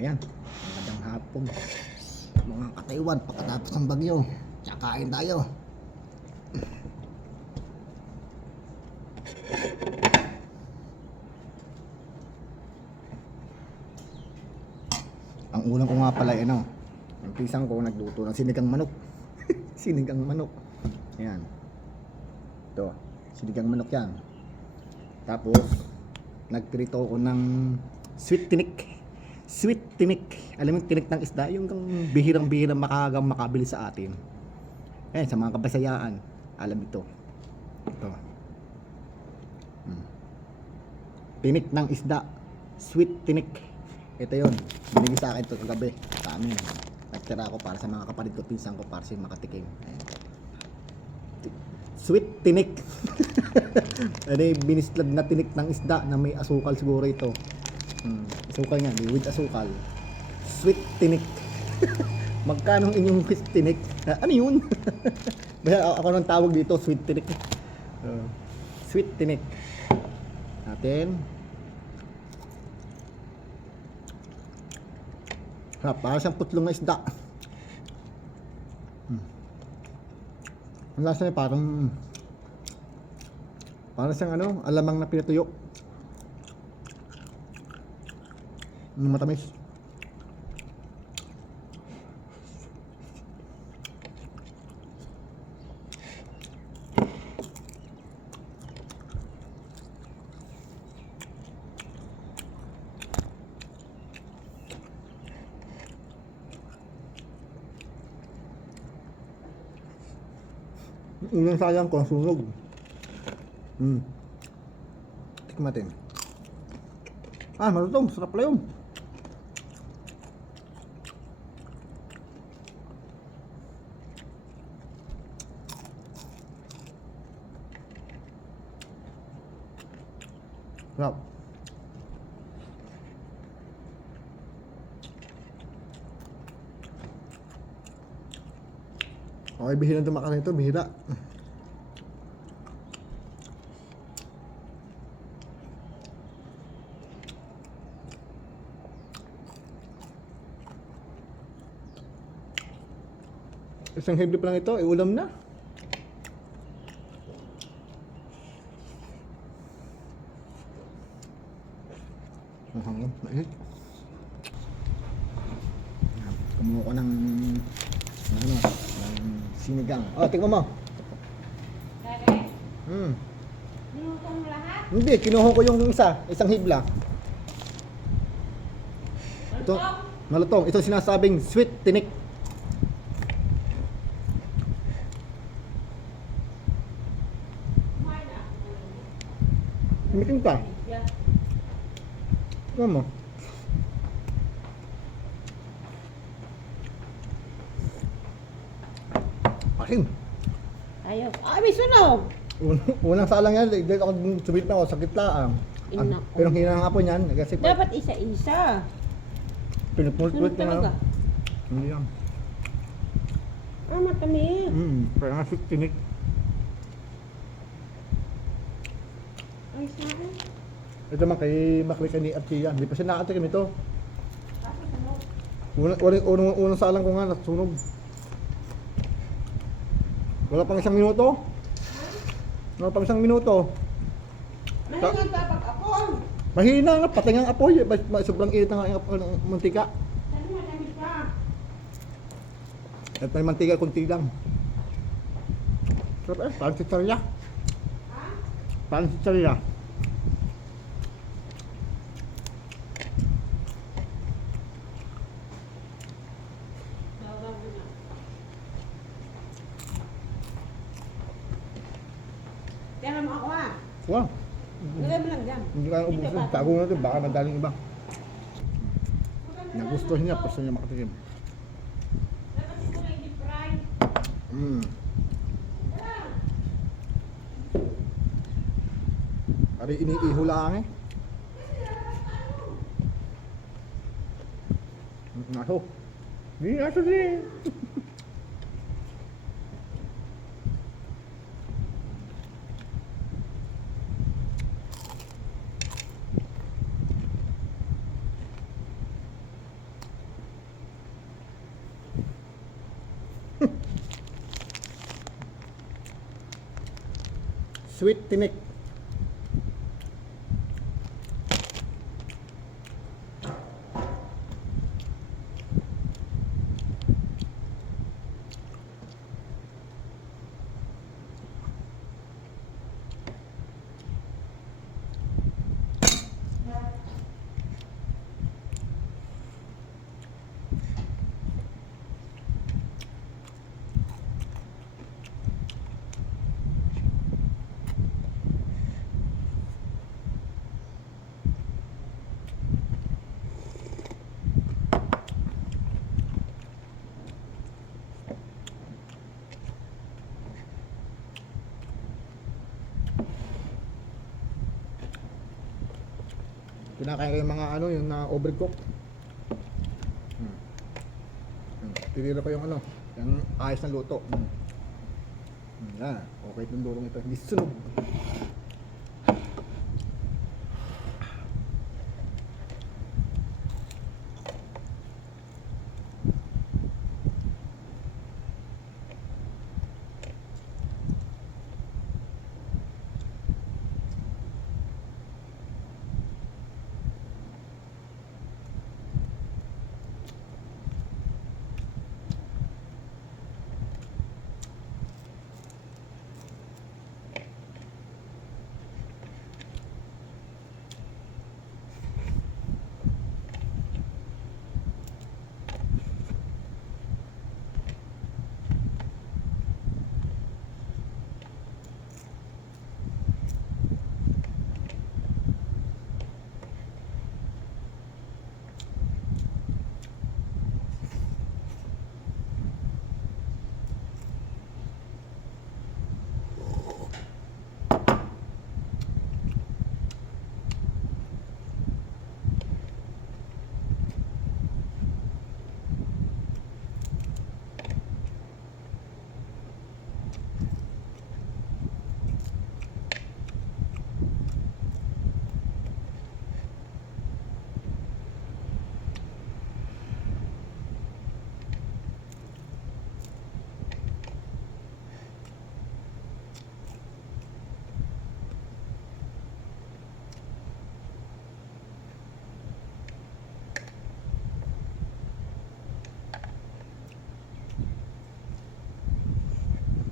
Ayan, magandang hapon. Mga kataywan, pagkatapos ng bagyo, tsakain tayo. Ang ulam ko nga pala, ano, ang pisang ko nagluto ng sinigang manok. sinigang manok. Ayan. Ito, sinigang manok yan. Tapos, nagprito ko ng sweet tinik. Sweet tinik. Alam mo tinik ng isda? Yung kang bihirang-bihirang makagang makabili sa atin. Eh, sa mga kabasayaan. Alam ito. Ito. Hmm. Tinik ng isda. Sweet tinik. Ito yun. Binigay sa akin ito kagabi. Sa amin. Nagtira ako para sa mga kapatid ko, pinsan ko, para sila makatikim. Ayan. Sweet tinik. ano yung binislad na tinik ng isda na may asukal siguro ito. Hmm, asukal nga, may with asukal. Sweet tinik. Magkano ang inyong sweet tinik? Ah, ano yun? Basta ako nang tawag dito, sweet tinik. Uh, sweet tinik. Natin. Ha, para siyang putlong na isda. Hmm. Ang lasa niya parang parang siyang ano, alamang na pinatuyo. Ano matamis. Unang sayang ko, sunog. Hmm. Tikman natin. Ah, malutong. Sarap pala yun. Sarap. Okay, bihira tumakan nito, bihira. Isang higdip lang ito, iulam na. Ang hangin, mainit. Kumuha ko ng, ano, ng sinigang. Oh, tingnan mo. Hmm. minutong lahat. Hindi, kinuha ko yung isa, isang hibla. Ito, Malutong. Ito sinasabing sweet tinik. Tumikim ka. Yeah. Mo. Akin. Ayaw. Ay, may sunog. Unang, unang salang yan, dito ako sumit na ako sa gitlaan. Ang, ko. pero ang hina ng hapon yan, kasi pa, Dapat isa-isa. Sunog na talaga. Hindi yan. Ah, matamis. Hmm, kaya nga sweet tinik. Ay, saan? Ito man kay Maklika ni Archie yan. Di pa siya nakatikim ito. Unang, unang, unang, unang salang ko nga, nasunog. Wala pang isang minuto. Wala pang isang minuto. Mahingan dapat ako. Mahina nga, patay nga apoy. Sobrang init nga ang apoy ng mantika. At may mantika kunti lang. Sarap eh, parang chicharia. Ha? Parang chicharia. Bawal mo na. Kaya mo ako ah. Wow, Lagay mo lang dyan. hindi ka ubusin. Tago natin, baka madaling iba. Nagustuhan niya, gusto niya makatikim. Dapat ito na hindi fry. Mm. Ari iniiho lang eh. Naso. Hindi naso din. スウェッテメッ Kinakain ko yung mga ano, yung na overcook. Hmm. Hmm. Tinira ko yung ano, yung ayos na luto. Hmm. Hmm. Yan, okay itong lulong ito. Hindi sunog.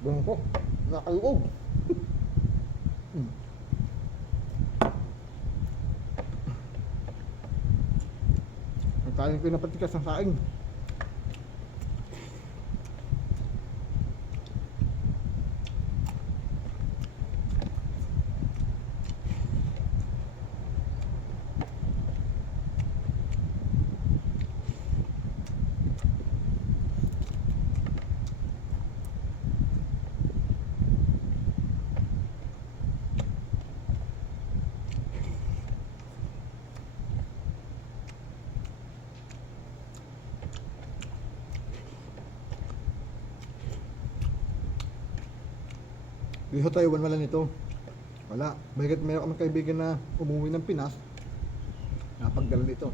Ganun ko. Nakaluog. Hmm. Ang kain ko napatikas ng saing. Sa Taiwan wala nito. Wala. Bakit meron kami kaibigan na umuwi ng Pinas. Napagdala dito.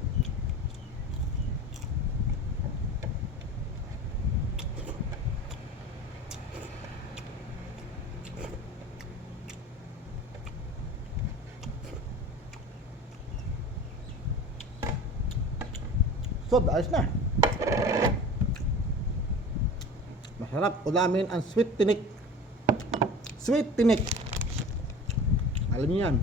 So, ayos na. Masarap ulamin ang sweet tinik. Sweet tinik. Alam niyo yan.